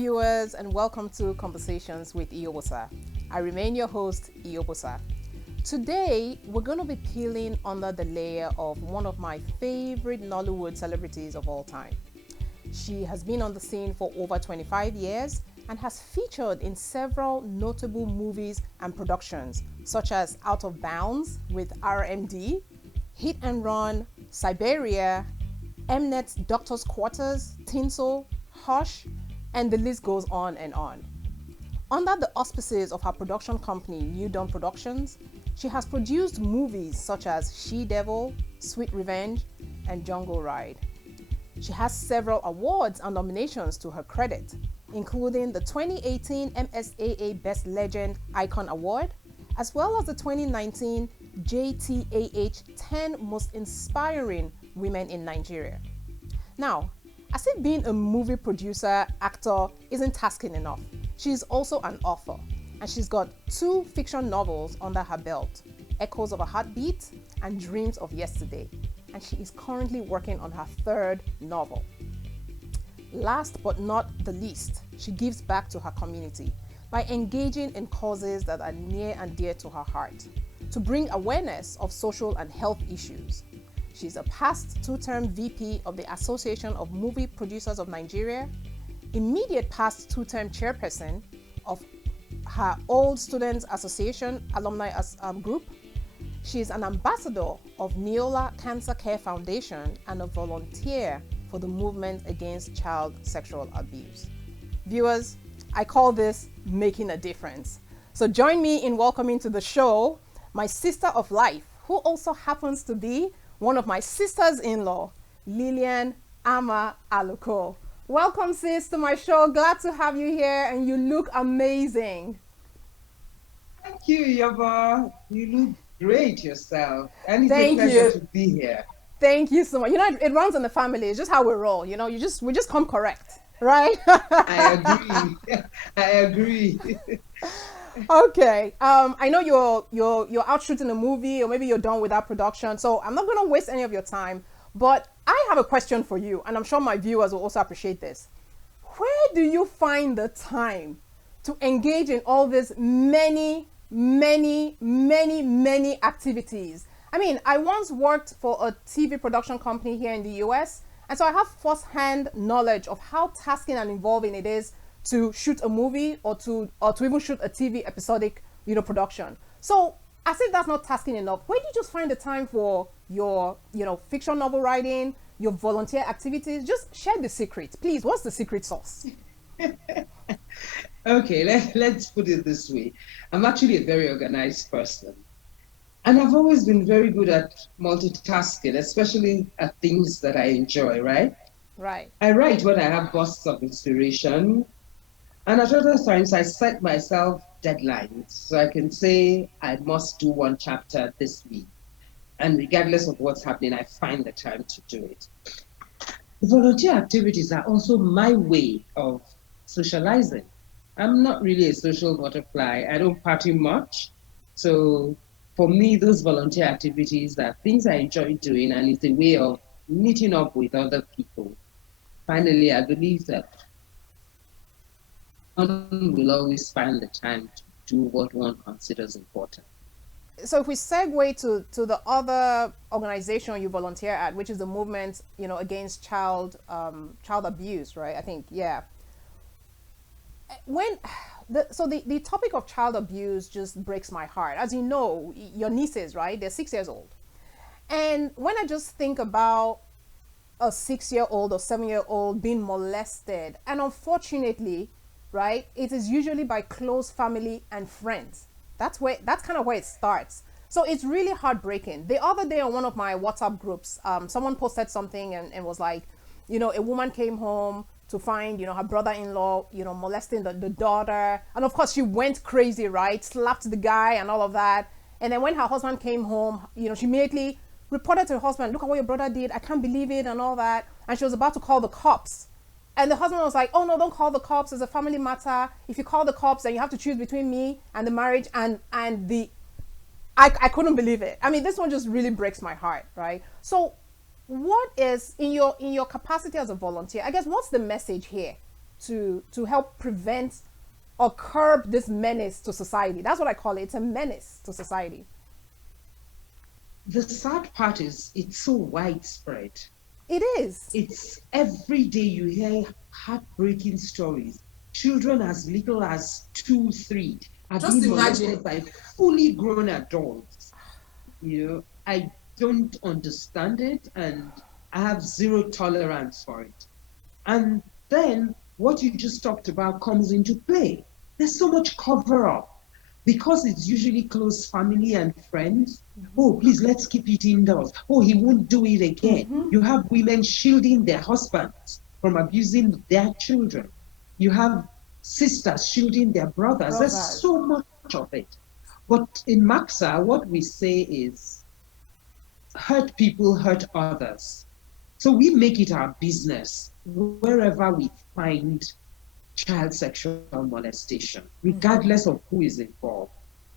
viewers, and welcome to Conversations with Iyobosa. I remain your host, Iyobosa. Today, we're going to be peeling under the layer of one of my favorite Nollywood celebrities of all time. She has been on the scene for over 25 years and has featured in several notable movies and productions, such as Out of Bounds with RMD, Hit and Run, Siberia, Mnet's Doctor's Quarters, Tinsel, Hush, and the list goes on and on. Under the auspices of her production company, New Dawn Productions, she has produced movies such as She Devil, Sweet Revenge, and Jungle Ride. She has several awards and nominations to her credit, including the 2018 MSAA Best Legend Icon Award, as well as the 2019 JTAH 10 Most Inspiring Women in Nigeria. Now, as if being a movie producer, actor isn't tasking enough, she's also an author, and she's got 2 fiction novels under her belt, Echoes of a Heartbeat and Dreams of Yesterday, and she is currently working on her 3rd novel. Last but not the least, she gives back to her community by engaging in causes that are near and dear to her heart, to bring awareness of social and health issues. She's a past 2-term VP of the Association of Movie Producers of Nigeria, immediate past 2-term chairperson of her Old Students Association Alumni group. She's an ambassador of Neola Cancer Care Foundation and a volunteer for the movement against child sexual abuse. Viewers, I call this making a difference. So join me in welcoming to the show my sister of life, who also happens to be one of my sisters-in-law, Lillian Amah-Aluko. Welcome, sis, to my show. Glad to have you here, and you look amazing. Thank you, Yoba. You look great yourself, and it's a pleasure to be here. Thank you so much. You know, it runs in the family. It's just how we roll. You know, we just come correct, right? I agree. I agree. Okay. I know you're out shooting a movie, or maybe you're done with that production. So I'm not going to waste any of your time. But I have a question for you, and I'm sure my viewers will also appreciate this. Where do you find the time to engage in all these many activities? I mean, I once worked for a TV production company here in the US, and so I have first-hand knowledge of how tasking and involving it is to shoot a movie or to even shoot a TV episodic, production. So as if that's not tasking enough, where do you just find the time for your, fiction novel writing, your volunteer activities? Just share the secret, please. What's the secret sauce? Okay, let's put it this way. I'm actually a very organized person. And I've always been very good at multitasking, especially at things that I enjoy, right? Right. I write when I have bursts of inspiration. And at other times, I set myself deadlines. So I can say I must do 1 chapter this week. And regardless of what's happening, I find the time to do it. Volunteer activities are also my way of socializing. I'm not really a social butterfly. I don't party much. So for me, those volunteer activities are things I enjoy doing, and it's a way of meeting up with other people. Finally, I believe that one will always find the time to do what one considers important. So if we segue to the other organization you volunteer at, which is the movement, against child abuse, right? I think, yeah. The topic of child abuse just breaks my heart. As you know, your nieces, right? They're 6 years old. And when I just think about a 6-year-old or 7-year-old being molested, and unfortunately, right, it is usually by close family and friends. That's kind of where it starts. So it's really heartbreaking. The other day on one of my WhatsApp groups, someone posted something and was like, a woman came home to find, her brother-in-law, molesting the daughter. And of course she went crazy, right? Slapped the guy and all of that. And then when her husband came home, she immediately reported to her husband, look at what your brother did. I can't believe it and all that. And she was about to call the cops. And the husband was like, oh no, don't call the cops. It's a family matter. If you call the cops, then you have to choose between me and the marriage and I couldn't believe it. I mean, this one just really breaks my heart, right? So what is, in your capacity as a volunteer, I guess, what's the message here? to help prevent or curb this menace to society? That's what I call it. It's a menace to society. The sad part is it's so widespread. It is. It's every day you hear heartbreaking stories. Children as little as 2, 3 are Just being imagine. molested by fully grown adults. You know, I don't understand it, and I have zero tolerance for it. And then what you just talked about comes into play. There's so much cover up because it's usually close family and friends. Oh, please, let's keep it indoors. Oh, he won't do it again. You have women shielding their husbands from abusing their children. You have sisters shielding their brothers. There's so much of it. But in MACSA, what we say is hurt people hurt others. So we make it our business wherever we find child sexual molestation, regardless of who is involved.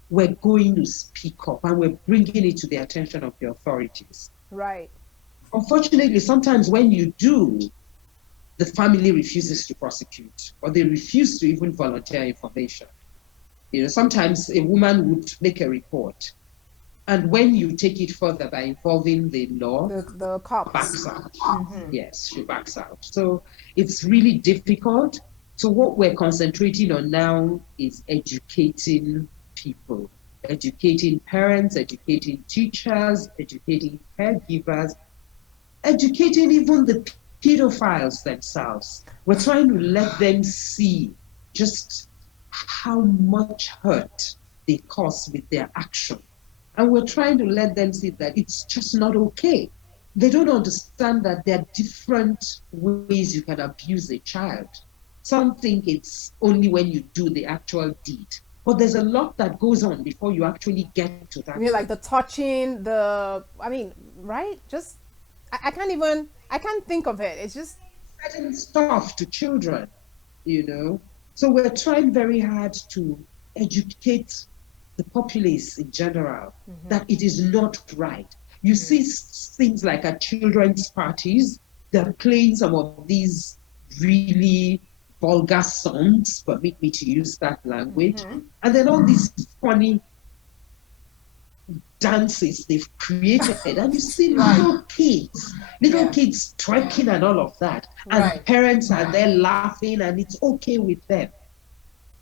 We're going to speak up and we're bringing it to the attention of the authorities. Right. Unfortunately, sometimes when you do, the family refuses to prosecute, or they refuse to even volunteer information. You know, sometimes a woman would make a report, and when you take it further by involving the law, the cops backs out. Yes, she backs out. So it's really difficult. So what we're concentrating on now is educating people, educating parents, educating teachers, educating caregivers, educating even the pedophiles themselves. We're trying to let them see just how much hurt they cause with their action. And we're trying to let them see that it's just not okay. They don't understand that there are different ways you can abuse a child. Some think it's only when you do the actual deed. But there's a lot that goes on before you actually get to that. I mean, like the touching, right? Just, I can't think of it. It's just certain stuff to children, you know. So we're trying very hard to educate the populace in general that it is not right. You see things like at children's parties, they're playing some of these really vulgar songs, permit me to use that language, and then all these funny dances they've created, and you see little kids twerking and all of that, and parents are there laughing, and it's okay with them.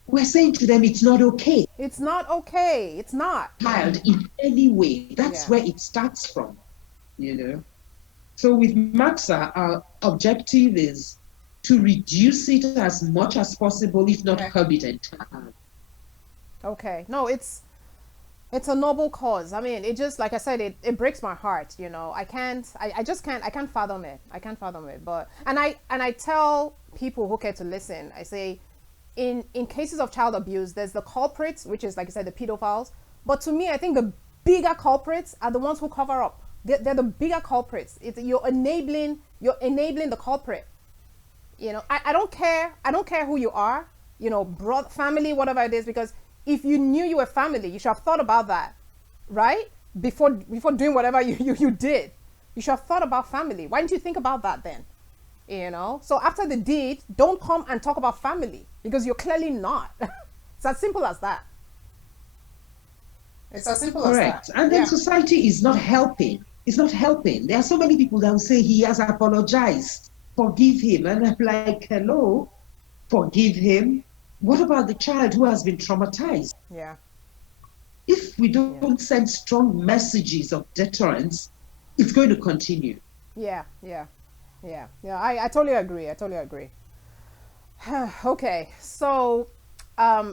We're saying to them, it's not okay. It's not okay. It's not. Child, in any way, that's where it starts from, you know. So with MACSA, our objective is to reduce it as much as possible, if not curb it entirely. Okay. No, it's a noble cause. I mean, it just, like I said, it breaks my heart, you know. I can't fathom it. I can't fathom it. But, and I tell people who care to listen, I say, in cases of child abuse, there's the culprits, which is, like I said, the pedophiles. But to me, I think the bigger culprits are the ones who cover up. They're the bigger culprits. You're enabling the culprit. You know, I don't care who you are, you know, brother, family, whatever it is, because if you knew you were family, you should have thought about that, right? Before doing whatever you did. You should have thought about family. Why didn't you think about that then? You know, so after the deed, don't come and talk about family, because you're clearly not. It's as simple as that. It's as simple as that. Correct. And then society is not helping. It's not helping. There are so many people that will say he has apologized, forgive him. And I'm like, hello, forgive him? What about the child who has been traumatized? Yeah. If we don't send strong messages of deterrence, it's going to continue. Yeah. I totally agree. Okay, so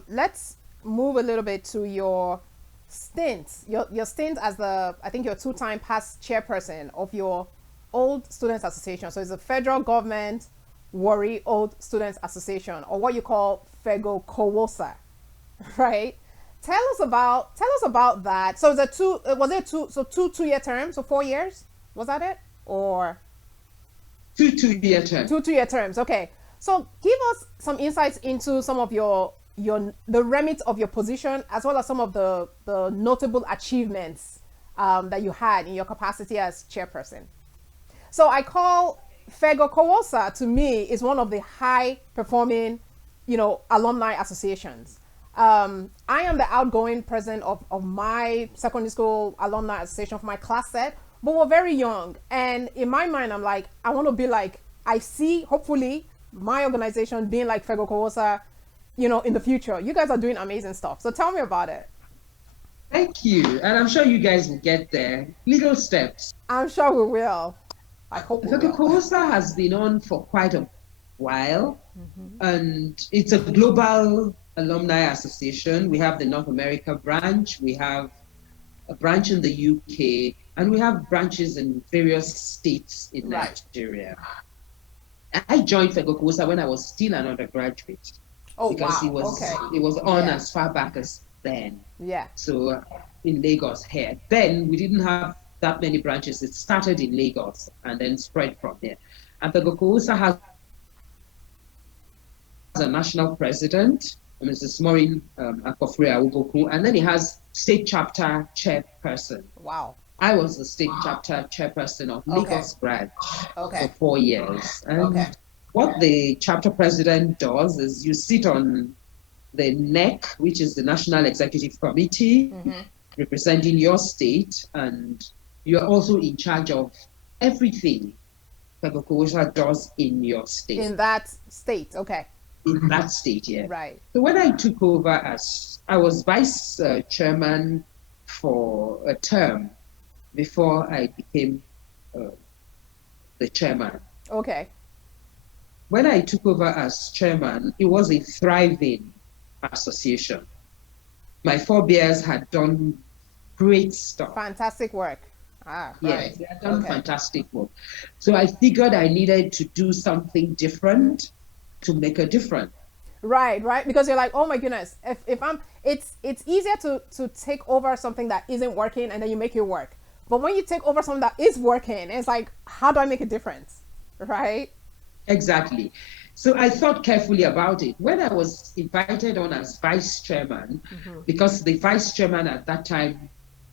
let's move a little bit to your stint. Your stint as I think you're 2-time past chairperson of your Old Students Association. So it's the federal government Warri Old Students Association, or what you call FEGOCOWOSA, right? Tell us about that. So two 2-year terms, so 4 years? Was that it? Or two 2-year terms. 2 2-year terms. Okay. So give us some insights into some of the remit of your position, as well as some of the notable achievements that you had in your capacity as chairperson. So I call FEGOCOWOSA to me is one of the high performing, alumni associations. I am the outgoing president of my secondary school alumni association for my class set, but we're very young. And in my mind, I'm like, I want to be like, I see hopefully my organization being like FEGOCOWOSA, in the future. You guys are doing amazing stuff. So tell me about it. Thank you. And I'm sure you guys will get there. Little steps. I'm sure we will. I hope we will. FEGOCOWOSA has been on for quite a while, and it's a global alumni association. We have the North America branch, we have a branch in the UK, and we have branches in various states in Nigeria. I joined FEGOCOWOSA when I was still an undergraduate. Oh, because wow. it was on as far back as then. Yeah. So in Lagos here. Then we didn't have that many branches. It started in Lagos and then spread from there. And FEGOCOWOSA has a national president, Mrs. Maureen Akofre-Awuboku, and then it has state chapter chairperson. Wow. I was the state chapter chairperson of Lagos branch for 4 years. And what the chapter president does is you sit on the NEC, which is the National Executive Committee, representing your state, and you're also in charge of everything FEGOCOWOSA does in your state. In that state, In that state, yeah. Right. So when I took over I was vice chairman for a term before I became the chairman. Okay. When I took over as chairman, it was a thriving association. My forebears had done great stuff. Fantastic work. Yes, they had done fantastic work. So I figured I needed to do something different to make a difference. Right. Because you're like, oh my goodness, if it's easier to take over something that isn't working and then you make it work. But when you take over something that is working, it's like, how do I make a difference? Right? Exactly. So I thought carefully about it. When I was invited on as vice chairman, because the vice chairman at that time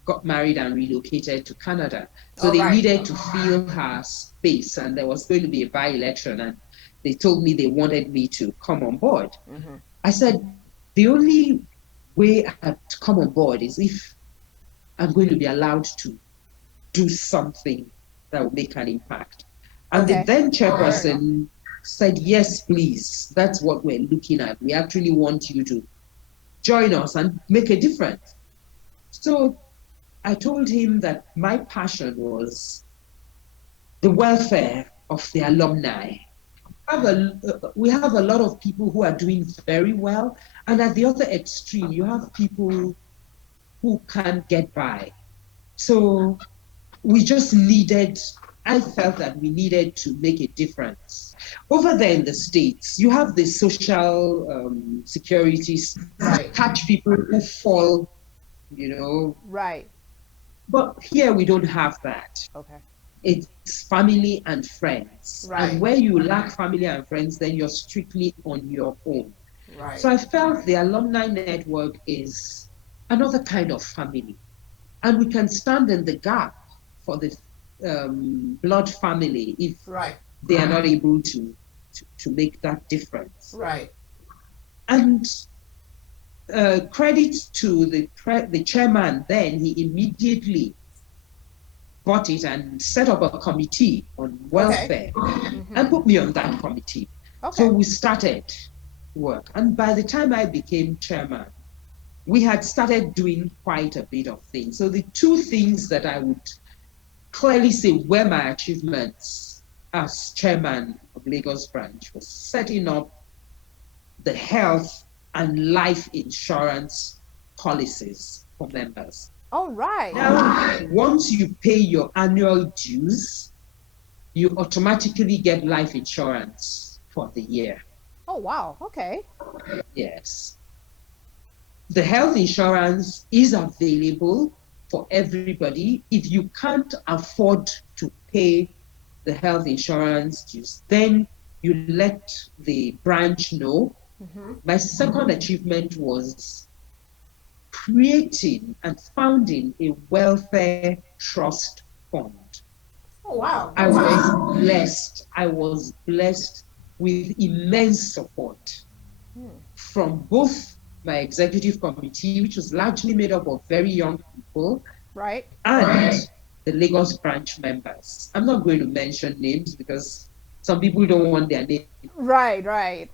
got married and relocated to Canada. So they needed to fill her space, and there was going to be a by-election, and they told me they wanted me to come on board. I said, the only way I have to come on board is if I'm going to be allowed to do something that will make an impact. And the then chairperson said, yes, please, that's what we're looking at. We actually want you to join us and make a difference. So I told him that my passion was the welfare of the alumni. We have a lot of people who are doing very well, and at the other extreme, you have people who can't get by. So I felt that we needed to make a difference. Over there in the States, you have the social securities, catch people who fall, Right. But here we don't have that. Okay. It's family and friends. Right. And where you lack family and friends, then you're strictly on your own. Right. So I felt the alumni network is another kind of family. And we can stand in the gap for the blood family if they are not able to make that difference. Right. And credit to the chairman then, he immediately bought it and set up a committee on welfare and put me on that committee. So we started work. And by the time I became chairman, we had started doing quite a bit of things. So the two things that I would clearly say were my achievements as chairman of Lagos branch was setting up the health and life insurance policies for members. All right. Now, once you pay your annual dues, you automatically get life insurance for the year. Oh, wow. Okay. Yes. The health insurance is available for everybody. If you can't afford to pay the health insurance dues, then you let the branch know. My second achievement was creating and founding a welfare trust fund. Oh, wow. I was blessed. I was blessed with immense support from both my executive committee, which was largely made up of very young people, Right. and the Lagos branch members. I'm not going to mention names because some people don't want their name. Right, right.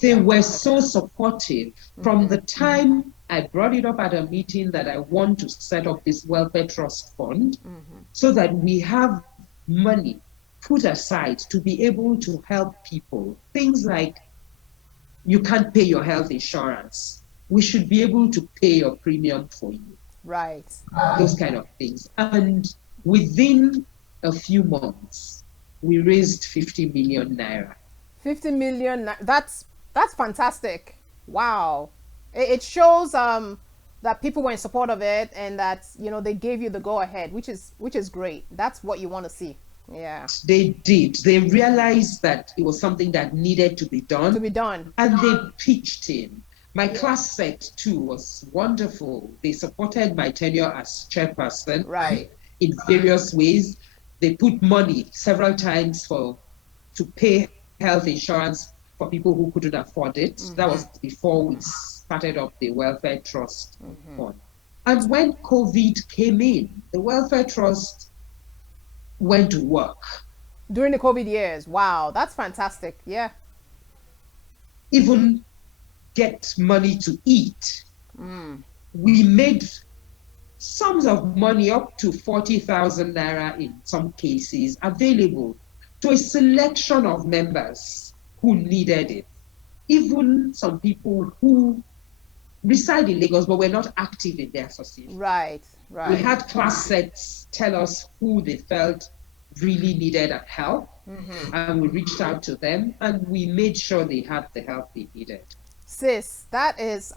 They were so supportive from the time I brought it up at a meeting that I want to set up this welfare trust fund so that we have money put aside to be able to help people. Things like you can't pay your health insurance. We should be able to pay your premium for you. Right. Those kind of things. And within a few months, we raised 50 million naira. 50 million. That's fantastic. Wow. It shows that people were in support of it, and that, you know, they gave you the go ahead, which is great. That's what you want to see. Yeah. They did. They realized that it was something that needed to be done. To be done. And they pitched in. My class set too was wonderful. They supported my tenure as chairperson, Right, in various ways. They put money several times to pay health insurance for people who couldn't afford it. That was before we started up the welfare trust fund. And when COVID came in, the welfare trust went to work. during the COVID years. Wow, that's fantastic. Yeah. Even get money to eat. We made sums of money up to 40,000 naira in some cases available to a selection of members who needed it. Even some people who reside in Lagos but were not active in their association. Right, right. We had class sets tell us who they felt really needed help, and we reached out to them and we made sure they had the help they needed. Sis, that's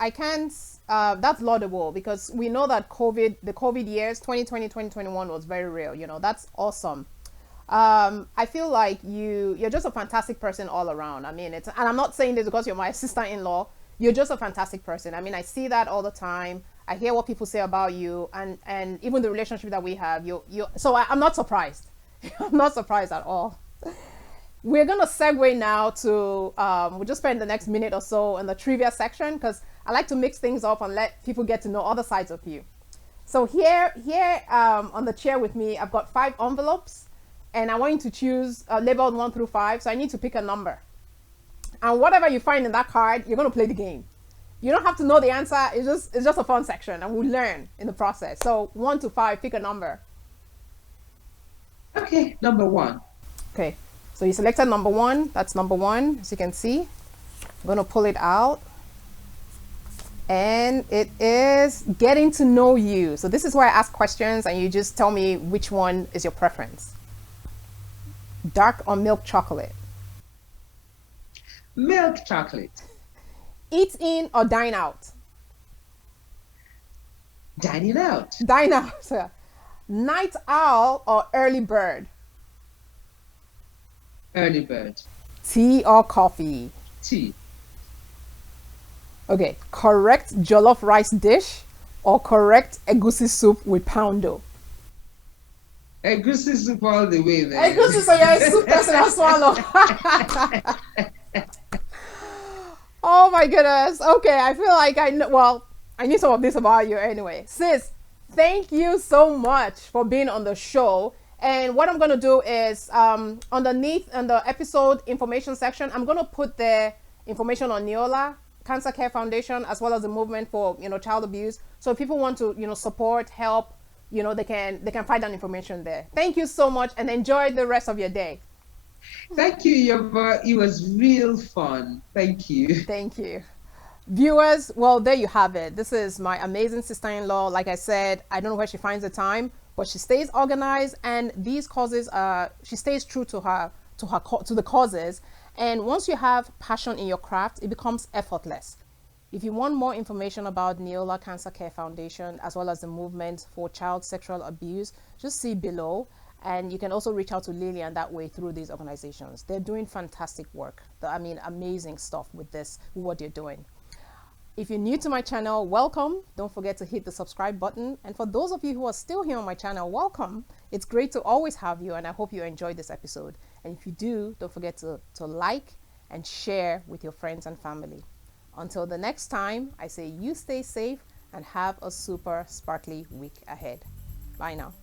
laudable, because we know that the COVID years, 2020, 2021 was very real. You know, that's awesome. I feel like you're just a fantastic person all around. I mean, and I'm not saying this because you're my sister-in-law. You're just a fantastic person. I mean, I see that all the time. I hear what people say about you, and even the relationship that we have. So I'm not surprised. I'm not surprised at all. We're gonna segue now to we'll just spend the next minute or so in the trivia section, because I like to mix things up and let people get to know other sides of you. So here on the chair with me, I've got 5 envelopes, and I want you to choose labeled 1 through 5. So I need to pick a number, and whatever you find in that card, you're gonna play the game. You don't have to know the answer. It's just a fun section, and we'll learn in the process. So 1 to 5, pick a number. Okay, number 1. Okay, so you selected number 1. That's number 1, as you can see. I'm gonna pull it out, and it is getting to know you. So this is where I ask questions, and you just tell me which one is your preference. Dark or milk chocolate? Milk chocolate. Eat in or dine out? Dining out. Dine out. Night owl or early bird? Early bird. Tea or coffee? Tea. Okay, correct jollof rice dish or correct egusi soup with poundo? Egusi soup all the way, man. Egusi, so you're a soup person as swallow. Oh my goodness. Okay, I feel like I know. Well, I knew some of this about you anyway. Sis, thank you so much for being on the show. And what I'm going to do is underneath in the episode information section, I'm going to put the information on Neola Cancer Care Foundation, as well as the movement for, child abuse. So if people want to, support, help, they can find that information there. Thank you so much, and enjoy the rest of your day. Thank you, Yoba. It was real fun. Thank you. Thank you. Viewers, well, there you have it. This is my amazing sister-in-law. Like I said, I don't know where she finds the time, but she stays organized, and these causes, she stays true to the causes. And once you have passion in your craft, it becomes effortless. If you want more information about Neola Cancer Care Foundation, as well as the movement for child sexual abuse, just see below. And you can also reach out to Lillian that way through these organizations. They're doing fantastic work. I mean, amazing stuff with what they're doing. If you're new to my channel, welcome. Don't forget to hit the subscribe button. And for those of you who are still here on my channel, welcome. It's great to always have you, and I hope you enjoyed this episode. And if you do, don't forget to like and share with your friends and family. Until the next time, I say you stay safe and have a super sparkly week ahead. Bye now.